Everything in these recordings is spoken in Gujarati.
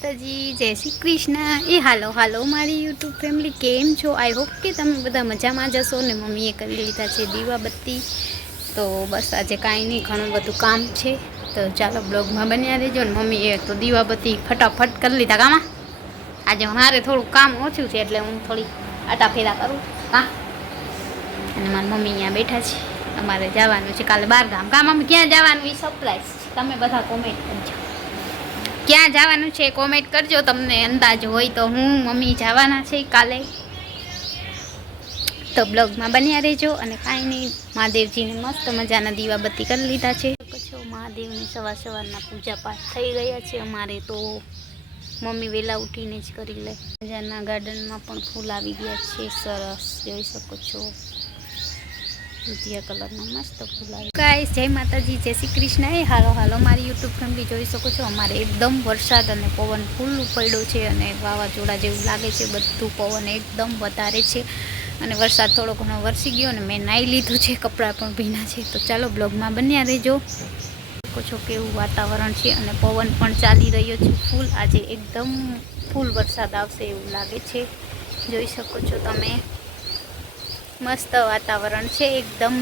માતાજી, જય શ્રી કૃષ્ણ. હાલો મારી યુટ્યુબ ફેમિલી, કેમ છો? આઈ હોપ કે તમે બધા મજામાં જશો. ને મમ્મીએ કરી લીધા છે દીવાબત્તી. તો બસ આજે કાંઈ નહીં, ઘણું બધું કામ છે. તો ચાલો બ્લોગમાં બન્યા રહેજો. ને મમ્મીએ તો દીવાબત્તી ફટાફટ કરી લીધા. કામાં આજે મારે થોડું કામ ઓછું છે એટલે હું થોડી આટાફેરા કરું. હા, અને મારી મમ્મી અહીંયા બેઠા છે. અમારે જવાનું છે કાલે 12 ગામ. કામ ક્યાં જવાનું એ સરપ્રાઈઝ. તમે બધા કોમેન્ટ કરજો ક્યાં જવાનું છે, કોમેન્ટ કરજો. તમને અંદાજ હોય તો. હું મમ્મી જવાના છે કાલે, તો બ્લોગમાં બન્યા રહેજો. અને કાંઈ નહીં, મહાદેવજીને મસ્ત મજાના દીવાબત્તી કરી લીધા છે. મહાદેવની સવારના પૂજા પાઠ થઈ ગયા છે અમારે. તો મમ્મી વહેલા ઉઠીને જ કરી લે. મજાના ગાર્ડનમાં પણ ફૂલ આવી ગયા છે, સરસ જોઈ શકો છો. દૂધિયા કલરનો મસ્ત ફૂલ આવે. ગાઈસ, જય માતાજી, જય શ્રી કૃષ્ણ. હાલો મારી યુટ્યુબ ફેમિલી, જોઈ શકો છો અમારે એકદમ વરસાદ અને પવન ફૂલ પડ્યો છે. અને વાવાઝોડા જેવું લાગે છે બધું. પવન એકદમ વધારે છે અને વરસાદ થોડો ઘણો વરસી ગયો. અને મેં નાહી લીધું છે, કપડાં પણ ભીના છે. તો ચાલો બ્લોગમાં બન્યા રહેજો. શકો છો કેવું વાતાવરણ છે અને પવન પણ ચાલી રહ્યો છે ફૂલ. આજે એકદમ ફૂલ વરસાદ આવશે એવું લાગે છે, જોઈ શકો છો તમે. મસ્ત વાતાવરણ છે, એકદમ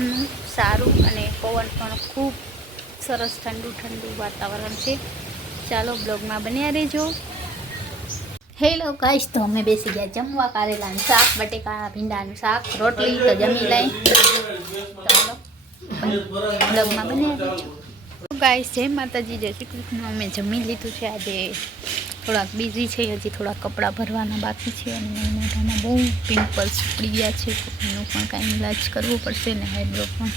સારું. અને પવન પણ ખૂબ સરસ, ઠંડુ વાતાવરણ છે. ચાલો બ્લોગમાં બન્યા રહેજો. હેલો ગાઈસ, તો અમે બેસી ગયા જમવા. કારેલાનું શાક, બટેકા ભીંડાનું શાક, રોટલી. તો જમી લઈ. ચાલો બ્લોગમાં બન્યા રહેજો. ગાઈસ, જય માતાજી, જય શ્રી કૃષ્ણ. અમે જમી લીધું છે. આજે થોડાક બિઝી છે, હજી થોડાક કપડાં ભરવાના બાકી છે. અને મોઢામાં બહુ પિમ્પલ્સ પડી ગયા છે, એનું પણ કાંઈ ઇલાજ કરવું પડશે. ને હાઈબ્રો પણ.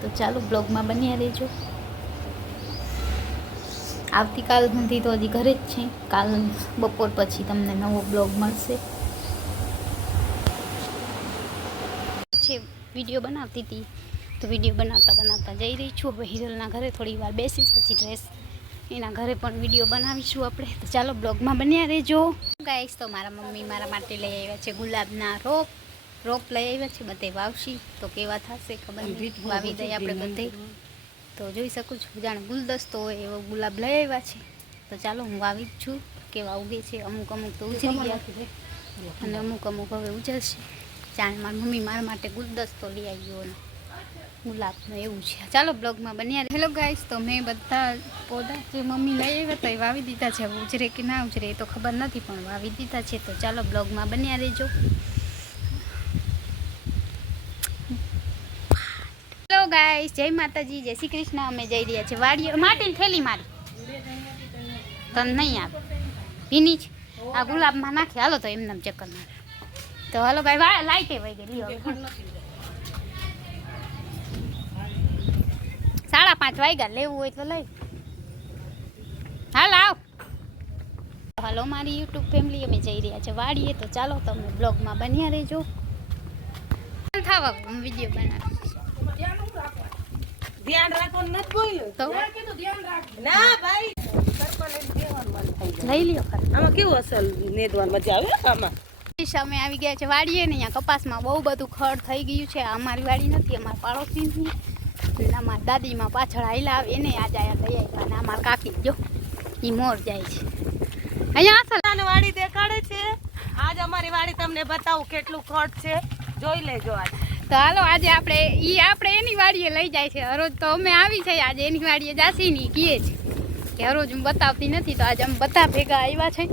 તો ચાલો બ્લોગમાં બન્યા રહેજો. આવતીકાલ સુધી તો હજી ઘરે જ છે. કાલ બપોર પછી તમને નવો બ્લોગ મળશે. વિડીયો બનાવતી હતી, તો વિડીયો બનાવતા જઈ રહી છું. હવે હિરલના ઘરે થોડી વાર બેસીશ, પછી ડ્રેસ એના ઘરે પણ વિડીયો બનાવીશું આપણે. તો ચાલો બ્લોગમાં બન્યા રહેજો. ગાઈસ, તો મારા મમ્મી મારા માટે લઈ આવ્યા છે ગુલાબના રોપ લઈ આવ્યા છે. બધે વાવશી તો કેવા થશે ખબર નહીં. વાવી દઈએ આપણે બધે. તો જોઈ શકું છું, જાણે ગુલદસ્તો હોય એવો ગુલાબ લઈ આવ્યા છે. તો ચાલો હું વાવી જ છું, કેવા ઉગે છે. અમુક તો ઉજરી ગયા અને અમુક હવે ઉજરશે. જાણે મારી મમ્મી મારા માટે ગુલદસ્તો લઈ આવ્યો અને ગુલાબનો એવું છે. ચાલો બ્લોગમાં બન્યા. હેલો ગાઈસ, તો મેં બધા પૌધા જે મમ્મી લઈ આવ્યા હતા એ વાવી દીધા છે. ઉજરે કે ના ઉજરે એ તો ખબર નથી, પણ વાવી દીધા છે. તો ચાલો બ્લોગમાં બન્યા રહેજો. હેલો ગાઈસ, જય માતાજી, જય શ્રી કૃષ્ણ. અમે જઈ રહ્યા છીએ વાડીએ. માટીની થેલી મારી તને નહીં આવે, ભીની જ. આ ગુલાબમાં નાખી. હાલો તો એમને ચક્કર મારે. તો હાલો ભાઈ, લાઈટે વહી ગઈ. 5:30 વાગ્યા. લેવું હોય તો લઈ. આવ. હાલો મારી યુટ્યુબ ફેમિલી, અમે જઈ રહ્યા છે વાડીએ. તો ચાલો તમે બ્લોગમાં બન્યા રહેજો. થાવા વિડીયો બનાવીશ. ધ્યાન રાખવાનું નથી બોલ્યો તો ના ભાઈ, લઈ લ્યો. આમાં કેવું અસલ નેદવાન મજા આવે. આમાં અમે આવી ગયા છે વાડીએ ને. અહીંયા કપાસમાં બહુ બધું ખડ થઈ ગયું છે. અમારી વાડી નથી, અમારા પાડોશીની. અમારા દાદીમાં પાછળ આયલા આવે એને આજે આયા લઈ આવ્યા. અને અમારા કાકી જો એ મોર જાય છે. અહીંયા અસલ વાડી દેખાડે છે. આજ અમારી વાડી તમને બતાવું કેટલું ખડ છે, જોઈ લેજો આજ. તો હાલો આજે આપણે એની વાડીએ લઈ જાય છે. હરોજ તો અમે આવી છે, આજે એની વાડીએ જાસી નહીં કીએ છે કે હરોજ હું બતાવતી નથી. તો આજે અમે બધા ભેગા આવ્યા છે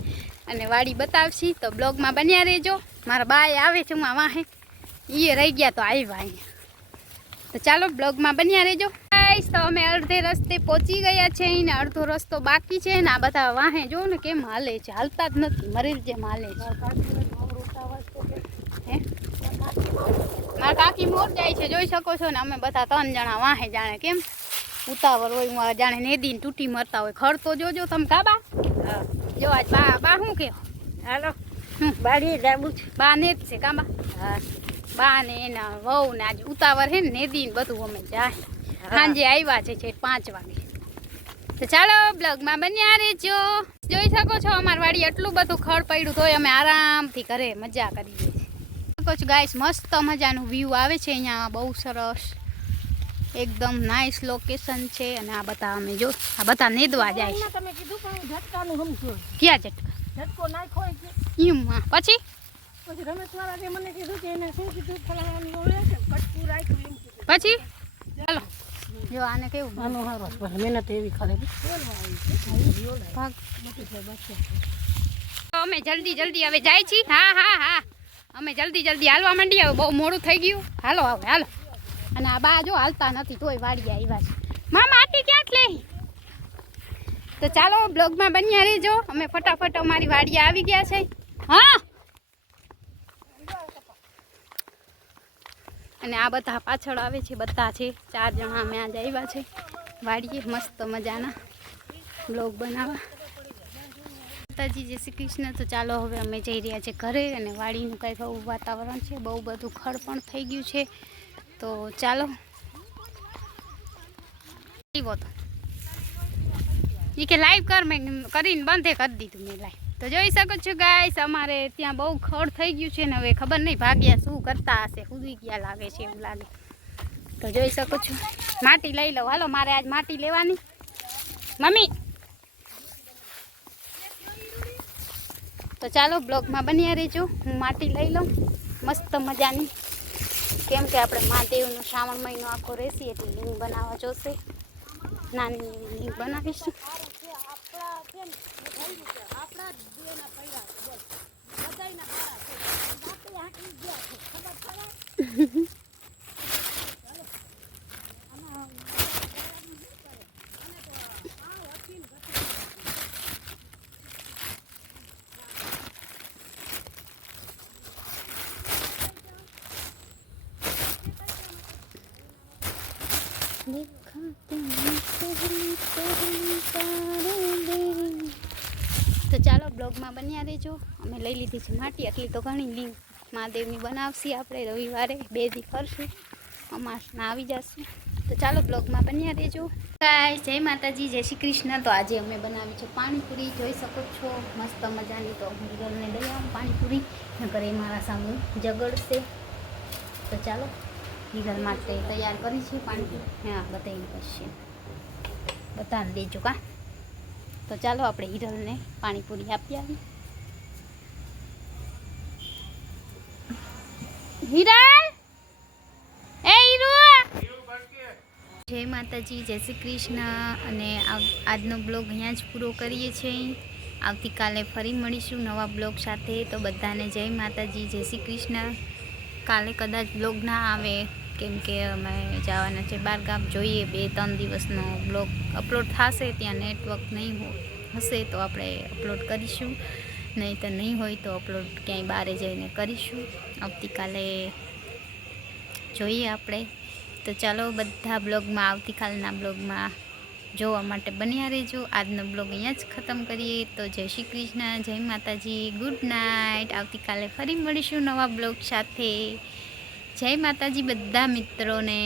અને વાડી બતાવશી. તો બ્લોગમાં બન્યા રહેજો. મારા બાય આવે છે હું વાહે, એ રહી ગયા તો આવ્યા અહીંયા. તો ચાલો બ્લોગમાં બન્યા રહેજો. તો અમે અડધે રસ્તે પહોંચી ગયા છે ને અડધો રસ્તો બાકી છે. ને આ બધા વાહે જો ને કેમ હાલે છે, હાલતા જ નથી, મરેલ જેમ હાલે છે. મારા કાકી મોર જાય છે, જોઈ શકો છો ને. અમે બધા 3 જણા વાહે, જાણે કેમ ઉતાવળ હોય, જાણે નેદીને તૂટી મરતા હોય. ખડ તો જોજો તમે. કાબા જો આજ બા શું કહો? હાલો બાડી જાવું છે. બા ને જ છે કાબા. હા, બા ને એના વહુ ને આજે ઉતાવળ હે ને નેદીને બધું અમે જાય. સાંજે આવ્યા છે 5 વાગે. તો ચાલો બ્લોગમાં બન્યા રહેજો. જોઈ શકો છો અમારી વાડી એટલું બધું ખડ પડ્યું તોય અમે આરામથી ઘરે મજા કરીએ છીએ. શકો છો ગાઈસ, મસ્ત મજાનું વ્યૂ આવે છે અહીંયા, બહુ સરસ. એકદમ નાઇસ લોકેશન છે. અને આ બધા અમે જો આ બધા નેદવા જાય છે. તમે કીધું પણ ઝટકાનું સમજો. ક્યાં ઝટકા? ઝટકો નાખ્યો છે એમાં પછી પછી રમેશવાળાએ મને કીધું કે એને શું કીધું ફલાણાનું હોય છે કટકું રાખ્યું એમ કીધું. પછી ચાલો જો આને કેવું આનો હારો મહેનત એવી ખરે ભાગ અમે જલ્દી હવે જાય છીએ. હા અમે જલ્દી હાલવા માંડીએ. હવે બહુ મોડું થઈ ગયું. હાલો હવે હાલો. અને આ બા જો હાલતા નથી તોય વાડીએ આવ્યા છે. મામા આટી ક્યાં લે? તો ચાલો બ્લોગમાં બન્યા રહેજો. અમે ફટાફટ અમારી વાડીએ આવી ગયા છે. હા અને આ બધા પાછળ આવે છે. બધા છે 4 જણા અમે આજ આવ્યા છે વાડીએ મસ્ત મજાના બ્લોગ બનાવવા. માતાજી જય શ્રી કૃષ્ણ. તો ચાલો હવે અમે જઈ રહ્યા છે ઘરે. અને વાડીનું કંઈક આવું વાતાવરણ છે. બહુ બધું ખડ પણ થઈ ગયું છે. તો ચાલો એ કે લાઈવ કર. મેં કરીને બંધે કરી દીધું મેં લાઈવ. તો જોઈ શકો છો ગાઈસ અમારે ત્યાં બહુ ખડ થઈ ગયું છે ને હવે ખબર નહીં ભાગ્યા શું કરતા હશે. ઉડી ગયા લાગે છે એવું લાગે. તો જોઈ શકો છો. માટી લઈ લો. હાલો મારે આજ માટી લેવાની. મમ્મી તો ચાલો બ્લોગમાં બન્યા રહેજો. હું માટી લઈ લઉં મસ્ત મજાની. કેમ કે આપણે મહાદેવનો શ્રાવણ મહિનો આખો રહેશે એટલે લીંગ બનાવવા જોશે. નાની લીંગ બનાવીશું. તો ચાલો બ્લોગમાં બન્યા રહેજો. અમે લઈ લીધી છે માટી. આટલી તો ઘણી લીંગ મહાદેવની બનાવશી આપણે. રવિવારે 2 દી કરશું. અમાસના આવી જશું. તો ચાલો બ્લોગમાં બન્યા રહેજો. ગાઈસ જય માતાજી જય શ્રી કૃષ્ણ. તો આજે અમે બનાવી છે પાણીપુરી. જોઈ શકો છો મસ્ત મજાની. તો હું હિરલને લઈ આવું પાણીપુરી. નકર એ મારા સામે ઝઘડશે. તો ચાલો હિરલ માટે તૈયાર કરી છે પાણીપુરી. હા બતાવી પડશે. બતાવી દેજો કા. તો ચાલો આપણે હિરલને પાણીપુરી આપી આવી. હિરલ એ હીરો જય માતાજી જય શ્રી કૃષ્ણ. અને આજનો બ્લોગ અહીંયા જ પૂરો કરીએ છીએ. આવતીકાલે ફરી મળીશું નવા બ્લોગ સાથે. તો બધાને જય માતાજી જય શ્રી કૃષ્ણ. કાલે કદાચ બ્લોગ ના આવે કેમ કે અમે જવાના છે બહારગામ. જોઈએ 2-3 દિવસનો બ્લોગ અપલોડ થશે. ત્યાં નેટવર્ક નહીં હશે તો આપણે અપલોડ કરીશું. નહીં તો નહીં હોય તો અપલોડ ક્યાંય બહારે જઈને કરીશું. આવતીકાલે જોઈએ આપણે. તો ચાલો બધા બ્લોગમાં આવતીકાલના બ્લોગમાં જોવા માટે બન્યા રહેજો. આજનો બ્લોગ અહીંયા જ ખતમ કરીએ. તો જય શ્રી કૃષ્ણ જય માતાજી ગુડ નાઇટ. આવતીકાલે ફરી મળીશું નવા બ્લોગ સાથે. જય માતાજી બધા મિત્રોને.